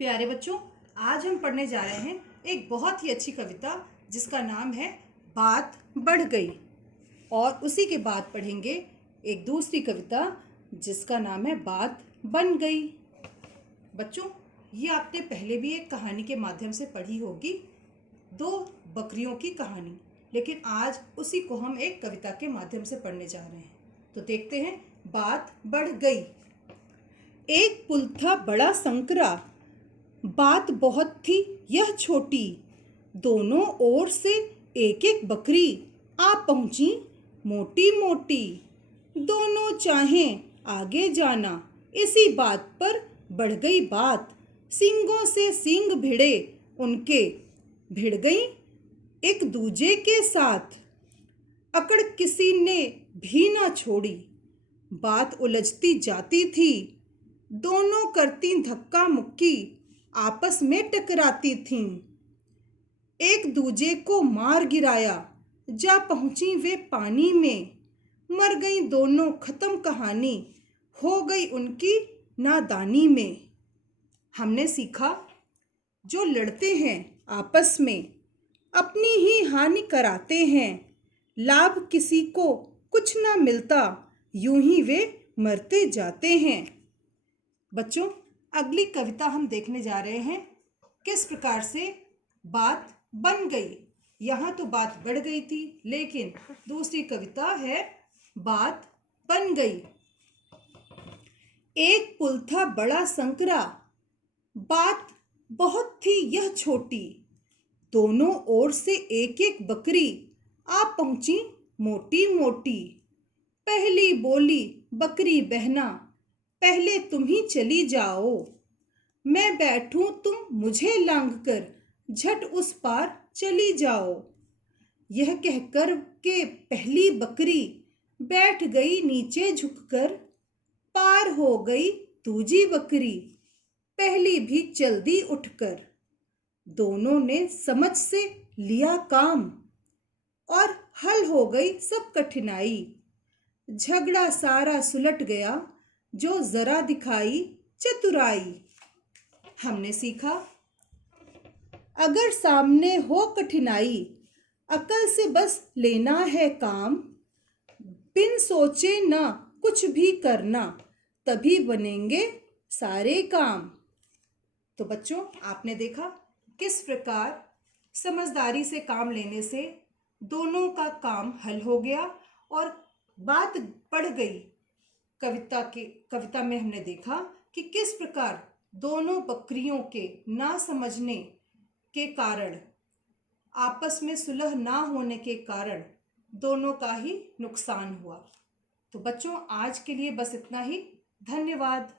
प्यारे बच्चों, आज हम पढ़ने जा रहे हैं एक बहुत ही अच्छी कविता जिसका नाम है बात बढ़ गई। और उसी के बाद पढ़ेंगे एक दूसरी कविता जिसका नाम है बात बन गई। बच्चों, ये आपने पहले भी एक कहानी के माध्यम से पढ़ी होगी, दो बकरियों की कहानी, लेकिन आज उसी को हम एक कविता के माध्यम से पढ़ने जा रहे हैं। तो देखते हैं, बात बढ़ गई। एक पुल था बड़ा संकरा, बात बहुत थी यह छोटी, दोनों ओर से एक एक बकरी आ पहुंची मोटी मोटी। दोनों चाहें आगे जाना, इसी बात पर बढ़ गई बात। सींगों से सींग भिड़े उनके, भिड़ गई एक दूजे के साथ। अकड़ किसी ने भी ना छोड़ी, बात उलझती जाती थी। दोनों करती धक्का मुक्की, आपस में टकराती थीं। एक दूजे को मार गिराया, जा पहुंची वे पानी में। मर गई दोनों, खत्म कहानी, हो गई उनकी नादानी में। हमने सीखा, जो लड़ते हैं आपस में अपनी ही हानि कराते हैं। लाभ किसी को कुछ ना मिलता, यूं ही वे मरते जाते हैं। बच्चों, अगली कविता हम देखने जा रहे हैं किस प्रकार से बात बन गई। यहाँ तो बात बढ़ गई थी, लेकिन दूसरी कविता है बात बन गई। एक पुल था बड़ा संकरा, बात बहुत थी यह छोटी, दोनों ओर से एक एक बकरी आ पहुंची मोटी मोटी। पहली बोली बकरी बहना, पहले तुम ही चली जाओ, मैं बैठूं तुम मुझे लांघ कर झट उस पार चली जाओ। यह कहकर के पहली बकरी बैठ गई नीचे झुककर, पार हो गई दूजी बकरी पहली भी चल दी उठकर। दोनों ने समझ से लिया काम और हल हो गई सब कठिनाई। झगड़ा सारा सुलट गया, जो जरा दिखाई चतुराई। हमने सीखा, अगर सामने हो कठिनाई, अकल से बस लेना है काम। बिन सोचे ना कुछ भी करना, तभी बनेंगे सारे काम। तो बच्चों, आपने देखा किस प्रकार समझदारी से काम लेने से दोनों का काम हल हो गया और बात बढ़ गई। कविता में हमने देखा कि किस प्रकार दोनों बकरियों के ना समझने के कारण, आपस में सुलह ना होने के कारण दोनों का ही नुकसान हुआ। तो बच्चों, आज के लिए बस इतना ही। धन्यवाद।